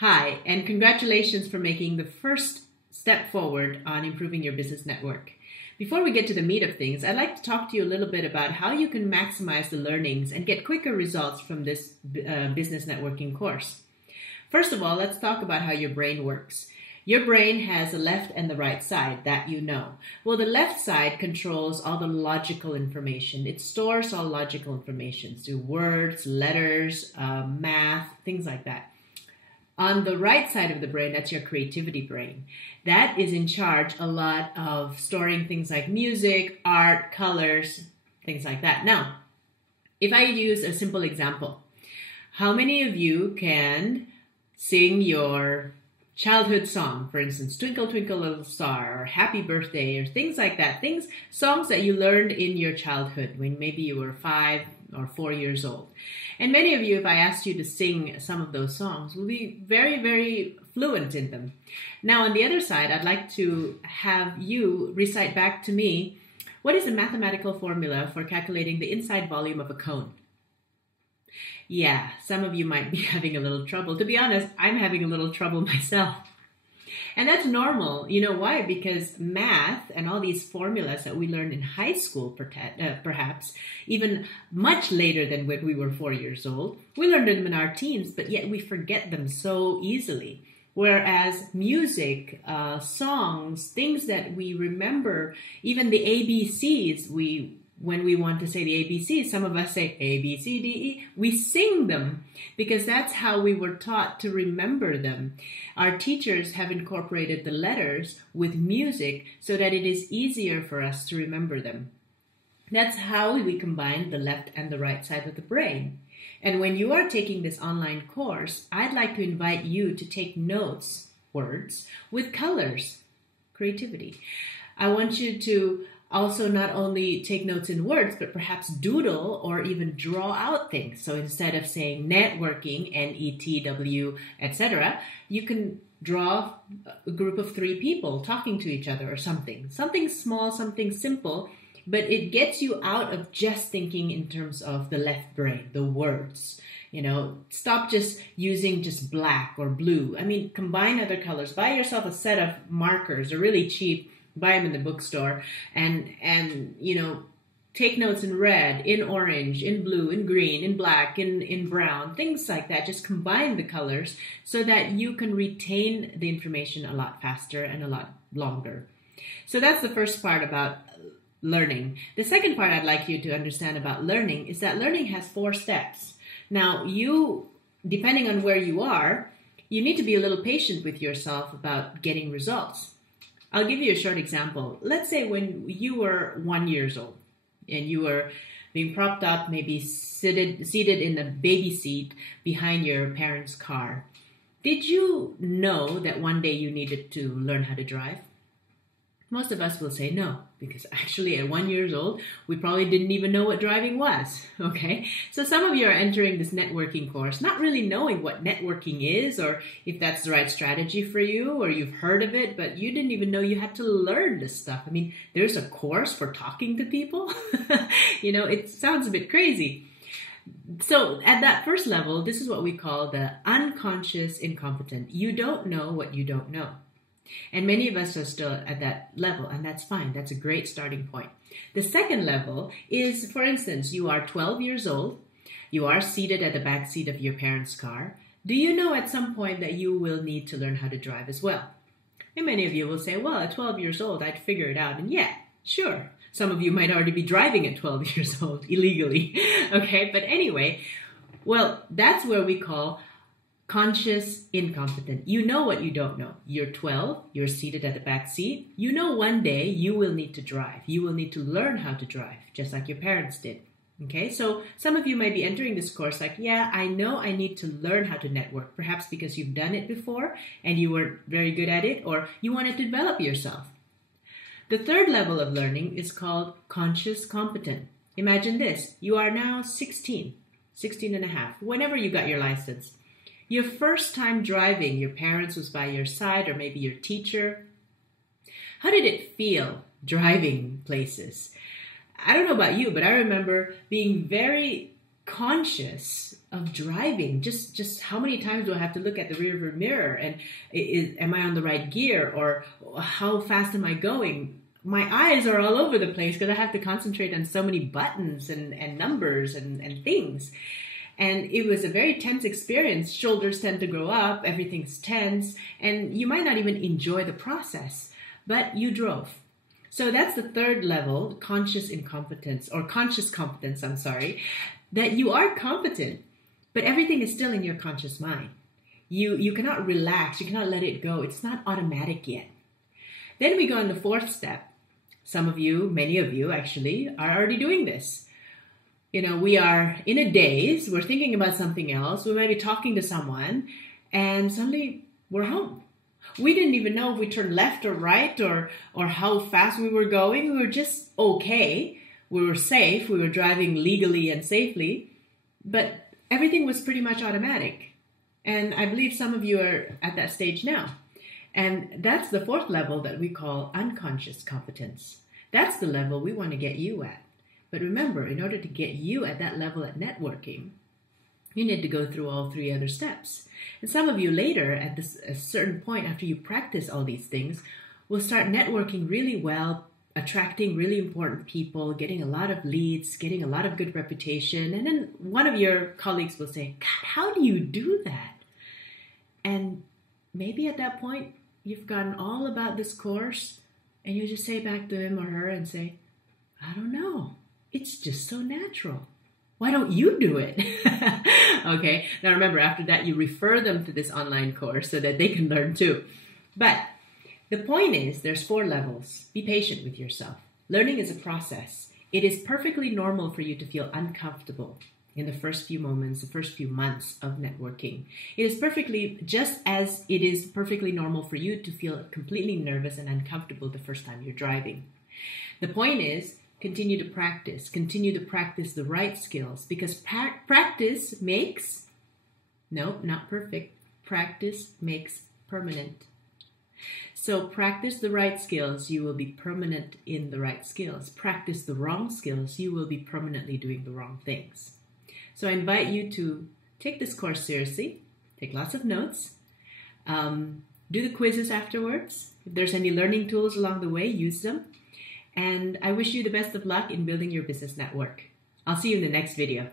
Hi, and congratulations for making the first step forward on improving your business network. Before we get to the meat of things, I'd like to talk to you a little bit about how you can maximize the learnings and get quicker results from this business networking course. First of all, let's talk about how your brain works. Your brain has a left and the right side, that you know. Well, the left side controls all the logical information. It stores all logical information through words, letters, math, things like that. On the right side of the brain, that's your creativity brain. That is in charge a lot of storing things like music, art, colors, things like that. Now, if I use a simple example, how many of you can sing your childhood song, for instance, Twinkle Twinkle Little Star, or Happy Birthday, or things like that, songs that you learned in your childhood when maybe you were 5 or 4 years old. And many of you, if I asked you to sing some of those songs, will be very, very fluent in them. Now, on the other side, I'd like to have you recite back to me, what is the mathematical formula for calculating the inside volume of a cone? Yeah, some of you might be having a little trouble. To be honest, I'm having a little trouble myself. And that's normal. You know why? Because math and all these formulas that we learned in high school, perhaps, even much later than when we were 4 years old, we learned them in our teens, but yet we forget them so easily. Whereas music, songs, things that we remember, even the ABCs, when we want to say the ABCs, some of us say A, B, C, D, E. We sing them because that's how we were taught to remember them. Our teachers have incorporated the letters with music so that it is easier for us to remember them. That's how we combine the left and the right side of the brain. And when you are taking this online course, I'd like to invite you to take notes, words, with colors, creativity. I want you to also not only take notes in words, but perhaps doodle or even draw out things. So instead of saying networking, N-E-T-W, etc., you can draw a group of 3 people talking to each other or something. Something small, something simple, but it gets you out of just thinking in terms of the left brain, the words. You know, stop just using just black or blue. I mean, combine other colors. Buy yourself a set of markers. They're really cheap. Buy them in the bookstore and you know, take notes in red, in orange, in blue, in green, in black, in brown, things like that. Just combine the colors so that you can retain the information a lot faster and a lot longer. So that's the first part about learning. The second part I'd like you to understand about learning is that learning has 4 steps. Now, you, depending on where you are, you need to be a little patient with yourself about getting results. I'll give you a short example. Let's say when you were 1 year old and you were being propped up, maybe seated in the baby seat behind your parents' car. Did you know that one day you needed to learn how to drive? Most of us will say no, because actually at 1 year old, we probably didn't even know what driving was, okay? So some of you are entering this networking course, not really knowing what networking is or if that's the right strategy for you or you've heard of it, but you didn't even know you had to learn this stuff. I mean, there's a course for talking to people. You know, it sounds a bit crazy. So at that first level, this is what we call the unconscious incompetent. You don't know what you don't know. And many of us are still at that level, and that's fine. That's a great starting point. The second level is, for instance, you are 12 years old. You are seated at the back seat of your parents' car. Do you know at some point that you will need to learn how to drive as well? And many of you will say, well, at 12 years old, I'd figure it out. And yeah, sure. Some of you might already be driving at 12 years old illegally. Okay, but anyway, well, that's where we call conscious incompetent. You know what you don't know. You're 12, you're seated at the back seat. You know one day you will need to drive. You will need to learn how to drive, just like your parents did. Okay, so some of you might be entering this course like, yeah, I know I need to learn how to network, perhaps because you've done it before and you weren't very good at it, or you want to develop yourself. The third level of learning is called conscious competent. Imagine this. You are now 16 and a half, whenever you got your license. Your first time driving, your parents was by your side or maybe your teacher. How did it feel driving places? I don't know about you, but I remember being very conscious of driving. Just how many times do I have to look at the rearview mirror, and am I on the right gear, or how fast am I going? My eyes are all over the place because I have to concentrate on so many buttons and numbers and things. And it was a very tense experience. Shoulders tend to go up, everything's tense, and you might not even enjoy the process, but you drove. So that's the third level, conscious incompetence, or conscious competence, I'm sorry, that you are competent, but everything is still in your conscious mind. You cannot relax, you cannot let it go. It's not automatic yet. Then we go on the fourth step. Some of you, many of you actually, are already doing this. You know, we are in a daze, we're thinking about something else, we might be talking to someone, and suddenly we're home. We didn't even know if we turned left or right or how fast we were going. We were just okay. We were safe. We were driving legally and safely, but everything was pretty much automatic. And I believe some of you are at that stage now. And that's the fourth level that we call unconscious competence. That's the level we want to get you at. But remember, in order to get you at that level at networking, you need to go through all three other steps. And some of you later, at a certain point after you practice all these things, will start networking really well, attracting really important people, getting a lot of leads, getting a lot of good reputation. And then one of your colleagues will say, God, how do you do that? And maybe at that point, you've gotten all about this course, and you just say back to him or her and say, I don't know. It's just so natural. Why don't you do it? Okay, now remember, after that, you refer them to this online course so that they can learn too. But the point is, there's 4 levels. Be patient with yourself. Learning is a process. It is perfectly normal for you to feel uncomfortable in the first few moments, the first few months of networking. It is perfectly, just as it is perfectly normal for you to feel completely nervous and uncomfortable the first time you're driving. The point is, continue to practice the right skills, because practice makes, no, not perfect, practice makes permanent. So practice the right skills, you will be permanent in the right skills. Practice the wrong skills, you will be permanently doing the wrong things. So I invite you to take this course seriously, take lots of notes, do the quizzes afterwards. If there's any learning tools along the way, use them. And I wish you the best of luck in building your business network. I'll see you in the next video.